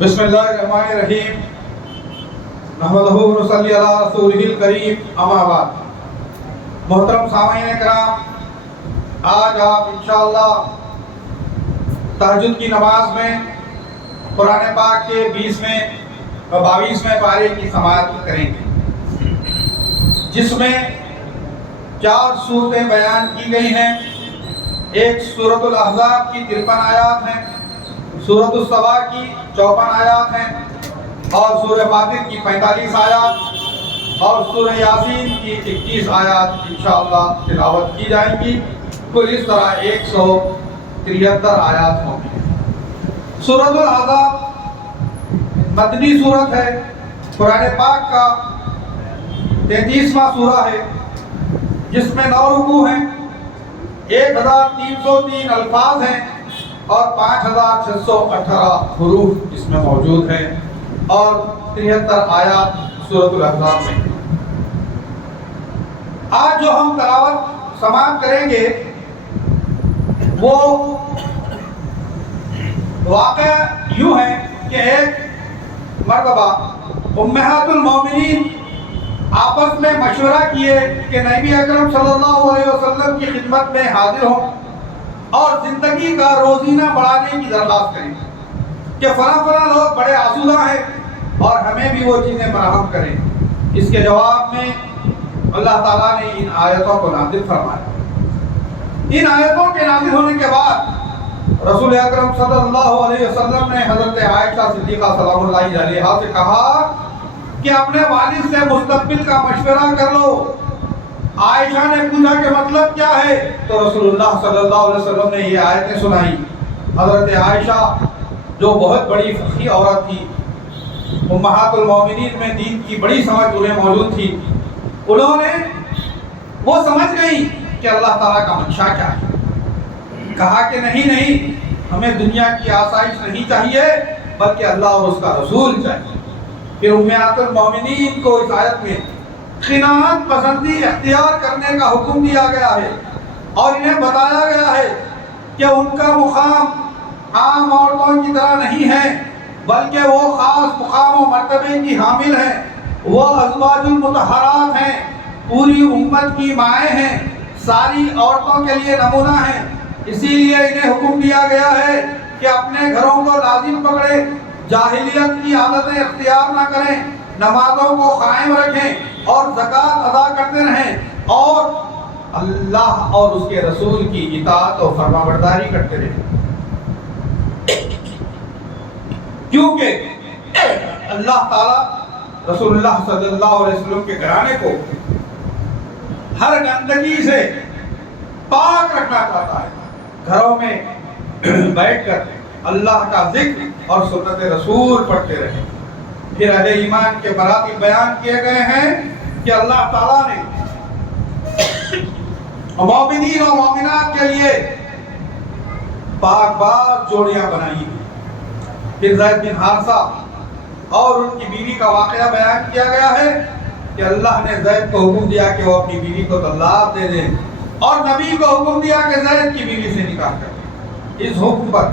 بسم اللہ الرحمن الرحیم نحمدہ و نصلی علی رسولہ الکریم اما بعد۔ محترم سامعین کرام، آج آپ انشاءاللہ تہجد کی نماز میں قرآن پاک کے 20ویں اور 22ویں پارے کی سماعت کریں گے، جس میں 4 صورتیں بیان کی گئی ہیں۔ ایک سورۃ الاحزاب کی 53 آیات ہیں، سورۃ السبا کی 54 آیات ہیں، اور سورہ فاطر کی 45 آیات اور سورہ یاسین کی 21 آیات انشاءاللہ تلاوت کی جائیں گی۔ کل اس طرح 173 آیات ہوں گی۔ سورۃ الاحزاب مدنی سورت ہے، قرآن پاک کا 33واں سورہ ہے، جس میں 9 رکوع ہیں، 1303 الفاظ ہیں اور 5618 حروف اس میں موجود ہیں، اور 73 آیات سورۃ الاحزاب میں۔ آج جو ہم تلاوت سماعت کریں گے وہ واقعہ یوں ہے کہ ایک مرتبہ امہات المومنین آپس میں مشورہ کیے کہ نبی اکرم صلی اللہ علیہ وسلم کی خدمت میں حاضر ہوں اور زندگی کا روزینہ بڑھانے کی درخواست کریں کہ فلاں لوگ بڑے آسودہ ہیں اور ہمیں بھی وہ چیزیں فراہم کریں۔ اس کے جواب میں اللہ تعالیٰ نے ان آیتوں کو نازل فرمایا۔ ان آیتوں کے نازل ہونے کے بعد رسول اکرم صلی اللہ علیہ وسلم نے حضرت عائشہ صدیقہ سلام اللہ علیہا سے کہا کہ اپنے والد سے مستقبل کا مشورہ کر لو۔ عائشہ نے پوچھا کہ مطلب کیا ہے؟ تو رسول اللہ صلی اللہ علیہ وسلم نے یہ آیتیں سنائی۔ حضرت عائشہ جو بہت بڑی فقیہ عورت تھی، امہات المومنین میں دین کی بڑی سمجھ انہیں موجود تھی، انہوں نے وہ سمجھ گئی کہ اللہ تعالیٰ کا منشا کیا ہے۔ کہا کہ نہیں، ہمیں دنیا کی آسائش نہیں چاہیے بلکہ اللہ اور اس کا رسول چاہیے۔ پھر امہات المومنین کو اس آیت میں قناعت پسندی اختیار کرنے کا حکم دیا گیا ہے، اور انہیں بتایا گیا ہے کہ ان کا مقام عام عورتوں کی طرح نہیں ہے، بلکہ وہ خاص مقام و مرتبے کی حامل ہیں۔ وہ ازواج المطہرات ہیں، پوری امت کی مائیں ہیں، ساری عورتوں کے لیے نمونہ ہیں۔ اسی لیے انہیں حکم دیا گیا ہے کہ اپنے گھروں کو لازم پکڑیں، جاہلیت کی عادتیں اختیار نہ کریں، نمازوں کو قائم رکھیں اور زکوٰۃ ادا کرتے رہیں، اور اللہ اور اس کے رسول کی اطاعت و فرمانبرداری کرتے رہیں، کیونکہ اللہ تعالیٰ رسول اللہ صلی اللہ علیہ وسلم کے گھرانے کو ہر گندگی سے پاک رکھنا چاہتا ہے۔ گھروں میں بیٹھ کر اللہ کا ذکر اور سنت رسول پڑھتے رہیں۔ پھر اہل ایمان کے مراتب بیان کیے گئے ہیں کہ اللہ تعالیٰ نے مومنین اور مومنات کے لیے پاک باز جوڑیاں بنائی ہیں۔ پھر زید بن حارثہ اور ان کی بیوی کا واقعہ بیان کیا گیا ہے کہ اللہ نے زید کو حکم دیا کہ وہ اپنی بیوی کو طلاق دے دیں، اور نبی کو حکم دیا کہ زید کی بیوی سے نکاح کریں۔ اس حکم پر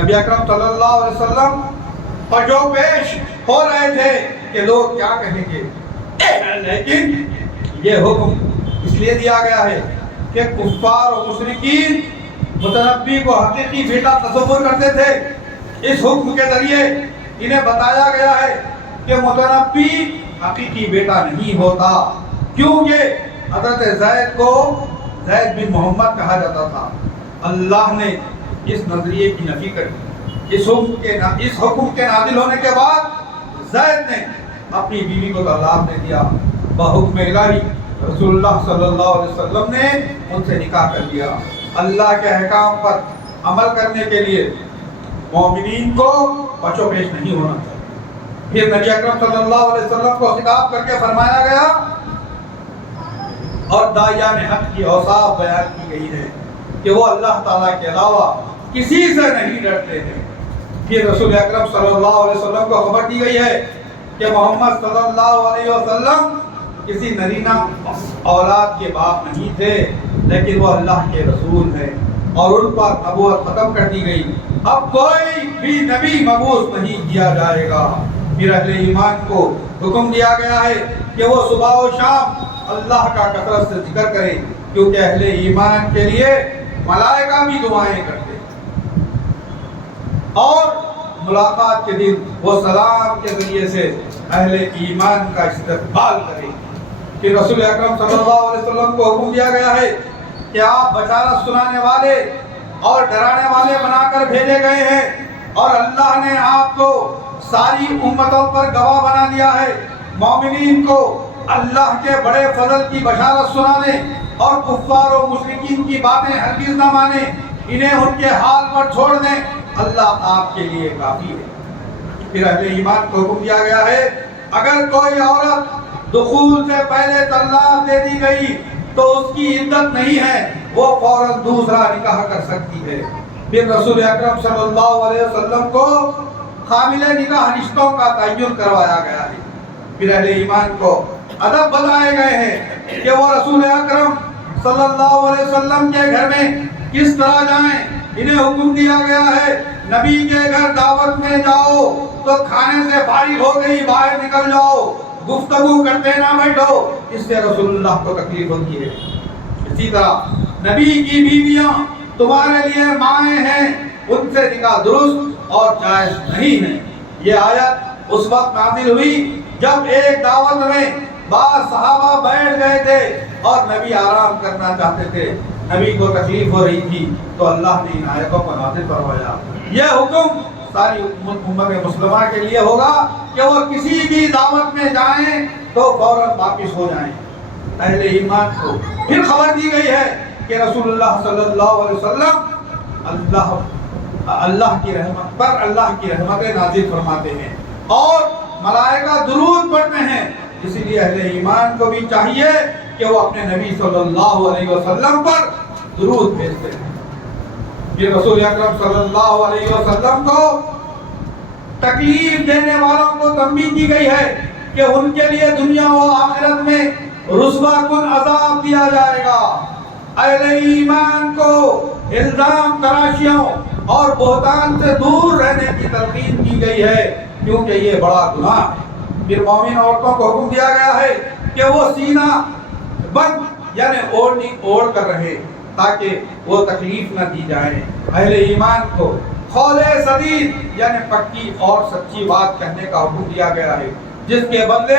نبی اکرم صلی اللہ علیہ وسلم پجو پیش ہو رہے تھے کہ لوگ کیا کہیں گے، لیکن یہ حکم اس لیے دیا گیا ہے کہ کفار و مشرکین متنبی کو حقیقی بیٹا تصور کرتے تھے۔ اس حکم کے ذریعے انہیں بتایا گیا ہے کہ متنبی حقیقی بیٹا نہیں ہوتا، کیونکہ حضرت زید کو زید بن محمد کہا جاتا تھا۔ اللہ نے اس نظریے کی نفی کر دی۔ اس حکم کے نازل ہونے کے بعد زید نے اپنی بیوی کو طلاق دے دیا۔ بحکم الہی رسول اللہ صلی اللہ علیہ وسلم نے ان سے نکاح کر دیا۔ اللہ کے احکام پر عمل کرنے کے لیے مومنین کو پچو پیش نہیں ہونا چاہیے۔ پھر نبی اکرم صلی اللہ علیہ وسلم کو خطاب کر کے فرمایا گیا اور داعیان حق کی اوصاف بیان کی گئی ہے کہ وہ اللہ تعالیٰ کے علاوہ کسی سے نہیں ڈرتے ہیں۔ پھر رسول اکرم صلی اللہ علیہ وسلم کو خبر دی گئی ہے کہ محمد صلی اللہ علیہ وسلم کسی نرینہ اولاد کے باپ نہیں تھے، لیکن وہ اللہ کے رسول ہیں، اور ان پر نبوت ختم کر دی گئی۔ اب کوئی بھی نبی مبعوث نہیں کیا جائے گا۔ پھر اہل ایمان کو حکم دیا گیا ہے کہ وہ صبح و شام اللہ کا کثرت سے ذکر کرے، کیونکہ اہل ایمان کے لیے ملائکہ بھی دعائیں کرتے ہیں، اور ملاقات کے دن وہ سلام کے ذریعے سے اہل ایمان کا استقبال کریں۔ کہ رسول اکرم صلی اللہ علیہ وسلم کو حکم دیا گیا ہے کہ آپ بشارت سنانے والے اور ڈرانے والے بنا کر بھیجے گئے ہیں، اور اللہ نے آپ کو ساری امتوں پر گواہ بنا دیا ہے۔ مومنین کو اللہ کے بڑے فضل کی بشارت سنانے اور کفار و مشرکین کی باتیں ہرگز نہ مانے، انہیں ان کے حال پر چھوڑ دیں، اللہ آپ کے لیے کافی ہے۔ پھر اہل ایمان کو حکم دیا گیا ہے اگر کوئی عورت دخول سے پہلے طلاق دے دی گئی تو اس کی عدت نہیں ہے، وہ فوراً دوسرا نکاح کر سکتی ہے۔ پھر رسول اکرم صلی اللہ علیہ وسلم کو حامل نکاح رشتوں کا تعین کروایا گیا ہے۔ پھر اہل ایمان کو ادب بتائے گئے ہیں کہ وہ رسول اکرم صلی اللہ علیہ وسلم کے گھر میں کس طرح جائیں۔ انہیں حکم دیا گیا ہے نبی کے گھر دعوت میں جاؤ تو کھانے سے فارغ ہو گئی باہر نکل جاؤ، گفتگو کرتے نہ بیٹھو، اس سے رسول اللہ کو تکلیف ہوتی ہے۔ اسی طرح نبی کی بیویاں تمہارے لیے مائیں ہیں، ان سے نکاح درست اور جائز نہیں ہے۔ یہ آیت اس وقت نازل ہوئی جب ایک دعوت میں بعض صحابہ بیٹھ گئے تھے اور نبی آرام کرنا چاہتے تھے، نبی کو تکلیف ہو رہی تھی، تو اللہ نے ان آیتوں کو نازل فرمایا۔ یہ حکم ساری امت مسلمہ کے لیے ہوگا کہ وہ کسی بھی دعوت میں جائیں تو فوراً واپس ہو جائیں۔ اہل ایمان کو پھر خبر دی گئی ہے کہ رسول اللہ صلی اللہ علیہ وسلم اللہ کی رحمت پر اللہ کی رحمتیں نازل فرماتے ہیں اور ملائکہ درود پڑھتے ہیں، اسی لیے اہل ایمان کو بھی چاہیے کہ وہ اپنے نبی صلی اللہ علیہ وسلم پر درود بھیجتے ہیں۔ یہ رسول اکرم صلی اللہ علیہ وسلم کو تکلیف دینے والوں کو تنبیہ کی گئی ہے کہ ان کے لیے دنیا و آخرت میں رسوا کن عذاب دیا جائے گا۔ اہل ایمان کو الزام تراشیوں اور بہتان سے دور رہنے کی تلقین کی گئی ہے، کیونکہ یہ بڑا گناہ ہے۔ پھر مومن عورتوں کو حکم دیا گیا ہے کہ وہ سینہ بند یعنی اوڑھنی اوڑھ کر رہے تاکہ وہ تکلیف نہ دی جائے۔ اہل ایمان کو قول سدید یعنی پکی اور سچی بات کہنے کا حکم دیا گیا ہے، جس کے بدلے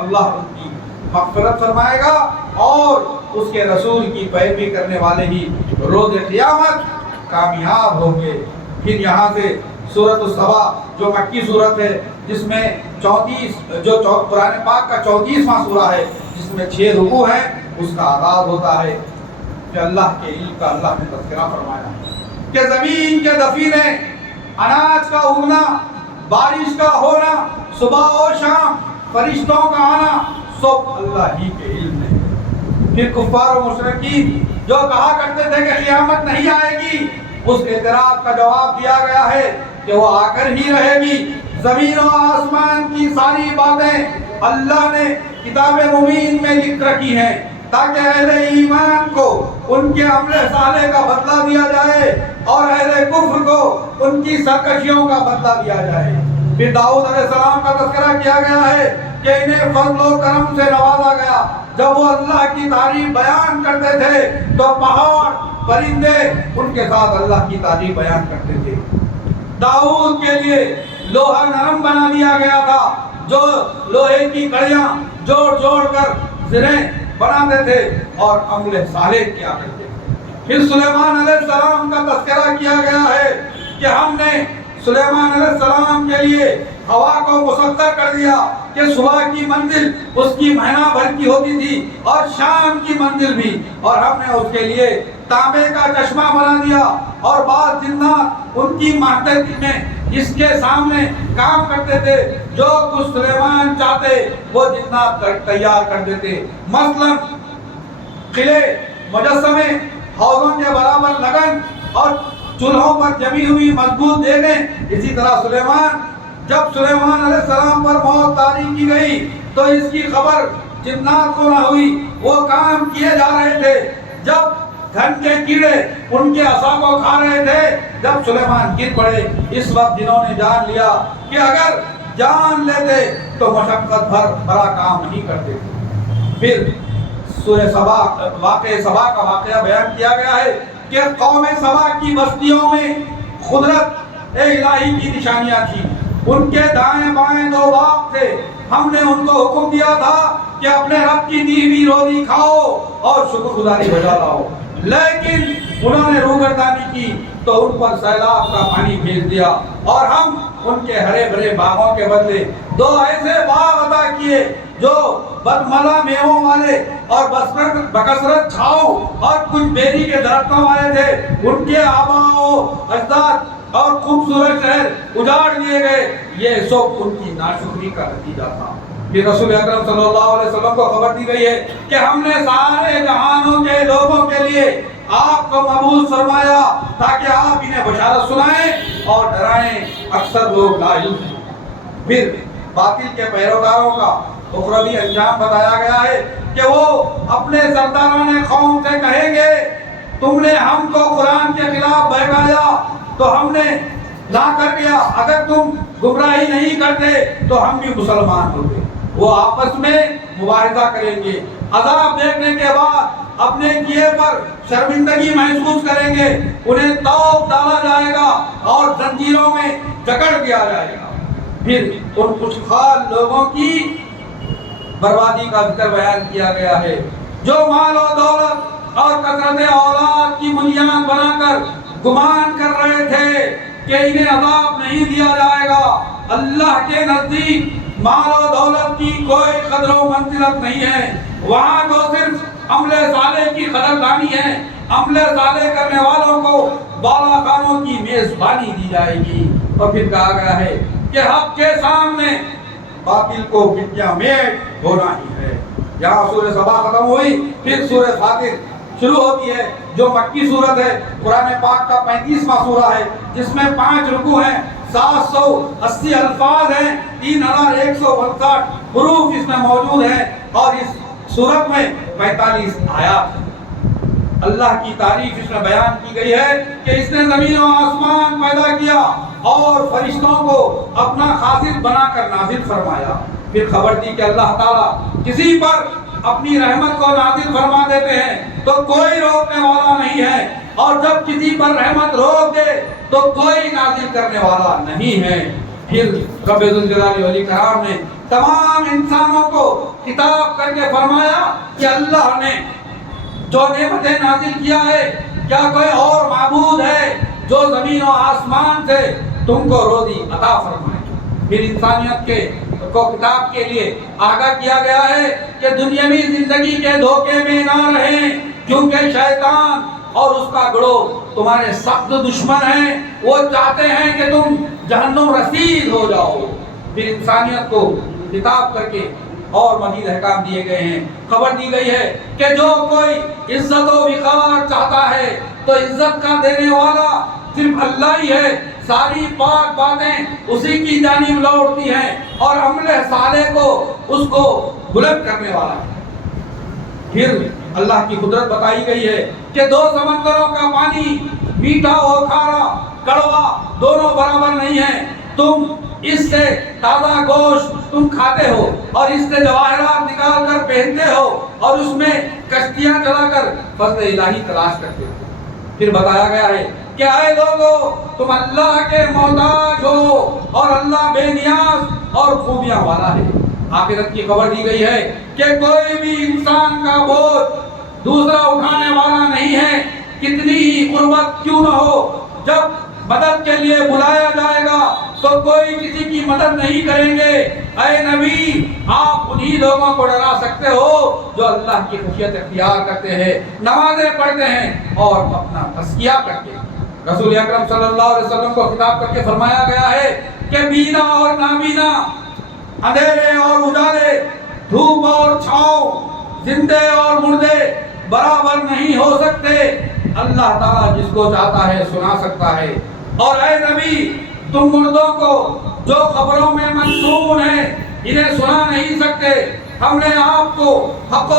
اللہ ان کی مغفرت فرمائے گا اور اس کے رسول کی پیروی کرنے والے ہی روز قیامت کامیاب ہوں گے۔ پھر یہاں سے سورۃ السبا جو مکی سورت ہے، جس میں 34 قرآن پاک کا 34واں سورہ ہے، جس میں 6 رکوع ہیں، اس کا آغاز ہوتا ہے کہ اللہ کے علم کا اللہ نے تذکرہ فرمایا کہ زمین کے دفینے، اناج کا اگنا، بارش کا ہونا، صبح و شام، فرشتوں کا آنا، سب اللہ ہی کے علم میں۔ پھر کفار و مشرکین جو کہا کرتے تھے کہ قیامت نہیں آئے گی، اس اعتراض کا جواب دیا گیا ہے کہ وہ آ کر ہی رہے گی۔ زمین و آسمان کی ساری باتیں اللہ نے کتاب مبین میں لکھ رکھی ہیں تاکہ اہل ایمان کو ان کے عمل صالح کا بدلہ دیا جائے اور اہل کفر کو ان کی سرکشیوں کا بدلہ دیا جائے۔ پھر داؤد علیہ السلام کا تذکرہ کیا گیا ہے کہ انہیں فضل و کرم سے نوازا گیا۔ جب وہ اللہ کی تعریف بیان کرتے تھے تو پہاڑ پرندے ان کے ساتھ اللہ کی تعریف بیان کرتے تھے۔ داؤد کے لیے لوہا نرم بنا دیا گیا تھا، جو لوہے کی کڑیاں جوڑ جوڑ کر زریں بناتے تھے اور عمل صالح کیا کرتے تھے۔ پھر سلیمان علیہ السلام کا تذکرہ کیا گیا ہے کہ ہم نے سلیمان علیہ السلام کے لیے ہوا کو مسخر کر دیا کہ صبح کی منزل اس کی مہینہ بھر کی ہوتی تھی اور شام کی منزل بھی، اور ہم نے اس کے لیے تانبے کا چشمہ بنا دیا، اور بعض جنات ان کی ماتحتی میں اس کے سامنے کام کرتے تھے، جو کچھ سلیمان چاہتے وہ جنات تیار کر دیتے، مثلا قلعے، مجسمے، حوضوں کے برابر لگن اور چولہوں پر جمی ہوئی مضبوط دیگیں۔ اسی طرح جب سلیمان علیہ السلام پر موت طاری کی گئی تو اس کی خبر جنات کو نہ ہوئی، وہ کام کیے جا رہے تھے۔ جب گھن کے کیڑے ان کے عصا کو کھا رہے تھے جب سلیمان گر پڑے۔ اس وقت جنہوں نے جان لیا کہ اگر جان لیتے تو مشقت بھرا کام نہیں کرتے تھے۔ پھر سورہ سبا کا واقعہ بیان کیا گیا ہے کہ قوم سبا کی بستیوں میں قدرت الہی کی نشانیاں تھیں۔ ان کے دائیں بائیں 2 باغ تھے۔ ہم نے ان کو حکم دیا تھا کہ اپنے رب کی دی ہوئی روزی کھاؤ اور شکر گزاری بجا لاؤ، لیکن انہوں نے روگردانی کی تو ان پر سیلاب کا پانی بھیج دیا، اور ہم ان کے ہرے بھرے باغوں کے بدلے 2 ایسے باغ عطا کیے جو بدمزہ میووں والے اور بکثرت چھاؤ اور کچھ بیری کے درختوں والے تھے۔ ان کے آباء و اجداد اور خوبصورت شہر اجاڑ دیے گئے۔ یہ سب ان کی ناشکری کا نتیجہ تھا۔ پھر رسول اکرم صلی اللہ علیہ وسلم کو خبر دی گئی ہے کہ ہم نے سارے جہانوں کے لوگوں کے لیے آپ کو مبعوث فرمایا تاکہ آپ انہیں بشارت سنائیں اور ڈرائیں۔ اکثر لوگ لاعلم ہیں۔ پھر باطل کے پیروکاروں کا اخروی انجام بتایا گیا ہے کہ وہ اپنے سرداران قوم سے کہیں گے تم نے ہم کو قرآن کے خلاف بہکایا تو ہم نے نہ کر دیا، اگر تم گمراہی نہیں کرتے تو ہم بھی مسلمان ہوتے۔ وہ آپس میں مباحثہ کریں گے، عذاب دیکھنے کے بعد اپنے کیے پر شرمندگی محسوس کریں گے، انہیں توق ڈالا جائے گا اور زنجیروں میں جکڑ دیا جائے گا۔ پھر ان کچھ خاص لوگوں کی بربادی کا ذکر بیان کیا گیا ہے جو مال و دولت اور کثرت اولاد کی بنیاد بنا کر گمان کر رہے تھے کہ انہیں عذاب نہیں دیا جائے گا۔ اللہ کے نزدیک مال و دولت کی کوئی قدر و منزلت نہیں ہے، وہاں تو صرف عمل صالح کی قدردانی ہے۔ عمل صالح کرنے والوں کو بالا خانوں کی میزبانی دی جائے گی۔ اور پھر کہا گیا ہے کہ حق کے سامنے باطل کو مٹیاں میٹ ہونا ہی ہے۔ یہاں سورہ سبا ختم ہوئی، پھر سورہ فاطر شروع ہوتی ہے جو مکی صورت ہے، قرآن پاک کا 35واں سورہ ہے، جس میں 5 رکوع ہیں، 780 الفاظ ہیں، 3159 حروف اس میں موجود ہیں، اور اس سورت میں 45 آیات ہیں۔ اللہ کی تعریف اس میں بیان کی گئی ہے کہ اس نے زمین و آسمان پیدا کیا اور فرشتوں کو اپنا خاصد بنا کر نازل فرمایا۔ پھر خبر دی کہ اللہ تعالیٰ کسی پر اپنی رحمت کو نازل فرما دیتے ہیں تو کوئی روکنے والا نہیں ہے، اور جب کسی پر رحمت روک دے تو کوئی نازل کرنے والا نہیں ہے۔ پھر رب ذوالجلال والاکرام نے تمام انسانوں کو خطاب کر کے فرمایا کہ اللہ نے جو نعمتیں نازل کیا ہے، کیا کوئی اور معبود ہے جو زمین و آسمان سے تم کو روزی عطا فرمائے؟ پھر انسانیت کو خطاب کے لیے آگاہ کیا گیا ہے کہ دنیاوی زندگی کے دھوکے میں نہ رہیں، کیونکہ شیطان اور اس کا گروہ تمہارے سخت دشمن ہیں، وہ چاہتے ہیں کہ تم جہنم رسید ہو جاؤ۔ پھر انسانیت کو خطاب کر کے اور مزید احکام دیے گئے ہیں۔ خبر دی گئی ہے کہ جو کوئی عزت و وقار چاہتا ہے تو عزت کا دینے والا صرف اللہ ہی ہے، ساری پاک باتیں اسی کی جانب لوٹتی ہیں، اور عمل صالح کو اس کو بلند کرنے والا ہے۔ پھر اللہ کی قدرت بتائی گئی ہے کہ 2 سمندروں کا پانی میٹھا اور کھارا کڑوا دونوں برابر نہیں ہیں۔ تم اس سے تازہ گوشت تم کھاتے ہو اور اس سے جواہرات نکال کر پہنتے ہو اور اس میں کشتیاں چلا کر فضل الہی تلاش کرتے ہو۔ پھر بتایا گیا ہے کہ اے لوگو تم اللہ کے محتاج ہو اور اللہ بے نیاز اور خوبیاں والا ہے۔ آخرت کی خبر دی گئی ہے کہ کوئی بھی انسان کا بوجھ دوسرا اٹھانے والا نہیں ہے، کتنی ہی قربت کیوں نہ ہو۔ جب مدد کے لیے بلایا جائے گا تو کوئی کسی کی مدد نہیں کریں گے۔ اے نبی آپ انہی لوگوں کو ڈرا سکتے ہو جو اللہ کی خشیت اختیار کرتے ہیں، نمازیں پڑھتے ہیں اور اپنا تزکیہ کرتے ہیں۔ رسول اکرم صلی اللہ علیہ وسلم کو خطاب کر کے فرمایا گیا ہے کہ بینا اور نابینا، اندھیرے اور اجالے، دھوپ اور چھاؤں، زندے اور مردے برابر نہیں ہو سکتے۔ اللہ تعالیٰ جس کو چاہتا ہے سنا سکتا ہے۔ اور اے نبی تم مردوں کو جو خبروں میں مدفون ہیں انہیں سنا نہیں سکتے۔ ہم نے آپ کو حق و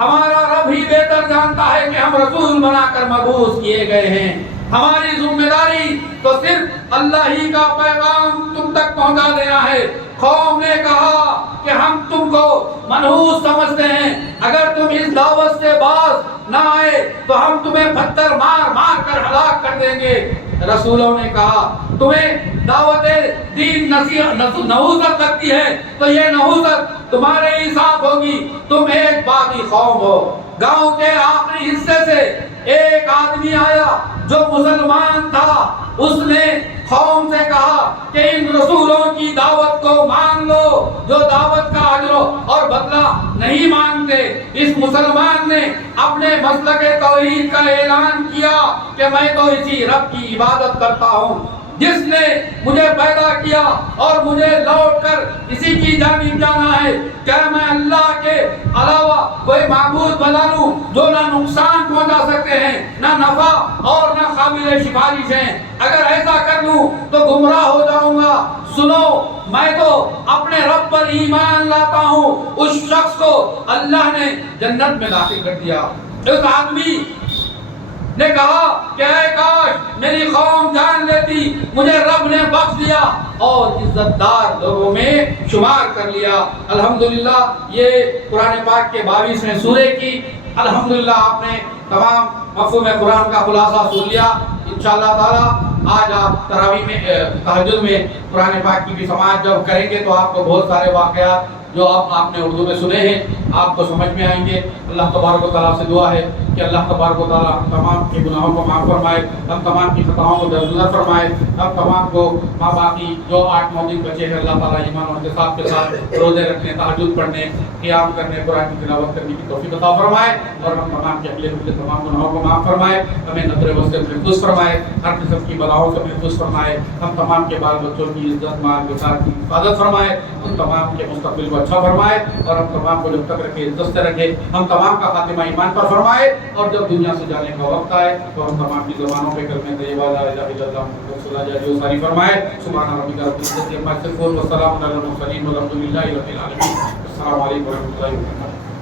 ہمارا رب ہی بہتر جانتا ہے کہ ہم رسول بنا کر مبعوث کیے گئے ہیں. ہماری ذمہ داری تو صرف اللہ ہی کا پیغام تم تک پہنچا دینا ہے. قوم نے کہا کہ ہم تم کو منحوس سمجھتے ہیں، اگر تم اس دعوت سے باز نہ آئے تو ہم تمہیں پتھر مار مار کر ہلاک کر دیں گے. رسولوں نے کہا تمہیں دعوت دین نحوست لگتی ہے تو یہ نحوست تمہارے ہی ساتھ ہوگی. تم ایک باغی قوم ہو. گاؤں کے آخری حصے سے ایک آدمی آیا جو مسلمان تھا. اس نے قوم سے کہا کہ ان رسولوں کی دعوت کو مان لو جو دعوت کا اجر اور بدلہ نہیں مانتے. اس مسلمان نے اپنے مسلک توحید کا اعلان کیا کہ میں تو اسی رب کی عبادت کرتا ہوں جس نے مجھے پیدا کیا اور مجھے لوٹ کر اسی کی جانب جانا ہے. کیا میں اللہ کے علاوہ کوئی معبود بنا لوں جو نہ نقصان پہنچا سکتے ہیں، نہ نفع اور نہ قابل سفارش ہیں؟ اگر ایسا کر لوں تو گمراہ ہو جاؤں گا. سنو، میں تو اپنے رب پر ایمان لاتا ہوں. اس شخص کو اللہ نے جنت میں داخل کر دیا. اس آدمی نے کہا کہ اے کاش میری قوم جان لیتی، مجھے رب نے بخش دیا اور عزت دار لوگوں میں شمار کر لیا. الحمدللہ یہ قرآن پاک کے 22ویں سورے کی الحمدللہ آپ نے تمام مفہوم قرآن کا خلاصہ سن لیا. انشاءاللہ تعالی آج آپ تراویح میں تہجد میں قرآن پاک کی بھی سماعت جب کریں گے تو آپ کو بہت سارے واقعات جو آپ نے اردو میں سنے ہیں آپ کو سمجھ میں آئیں گے. اللہ تبارک و تعالیٰ سے دعا ہے کہ اللہ تبارک و تعالیٰ ہم تمام کے گناہوں کو معاف فرمائے، ہم تمام کی خطاؤں کو درگزر فرمائے، ہم تمام کو ماں باقی جو 8-9 دن بچے ہیں اللہ تعالیٰ ایمان اور احتساب کے ساتھ روزے رکھنے، تہجد پڑھنے، قیام کرنے، قرآن کی تلاوت کرنے کی توفیق عطا فرمائے اور ہم تمام کے اگلے پچھلے تمام گناہوں کو معاف فرمائے، ہمیں نظر بد سے محفوظ فرمائے، ہر قسم کی بلاؤں سے محفوظ فرمائے، ہم تمام کے بال بچوں کی عزت مال وقار کی حفاظت فرمائے، ہم تمام کے مستقبل کو اچھا فرمائے اور ہم تمام کو جب تک رکھے عزت سے رکھے، ہم تمام کا خاتمہ ایمان پر فرمائے اور جب دنیا سے جانے کا وقت آئے تو ہم تمام کی زبانوں پہ کلمہ طیبہ لا الہ الا اللہ محمد رسول اللہ جاری ساری فرمائے. سبحان ربک رب العزت عما یصفون وسلام علی المرسلین والحمد للہ رب العالمین. السلام علیکم ورحمۃ اللہ وبرکاتہ.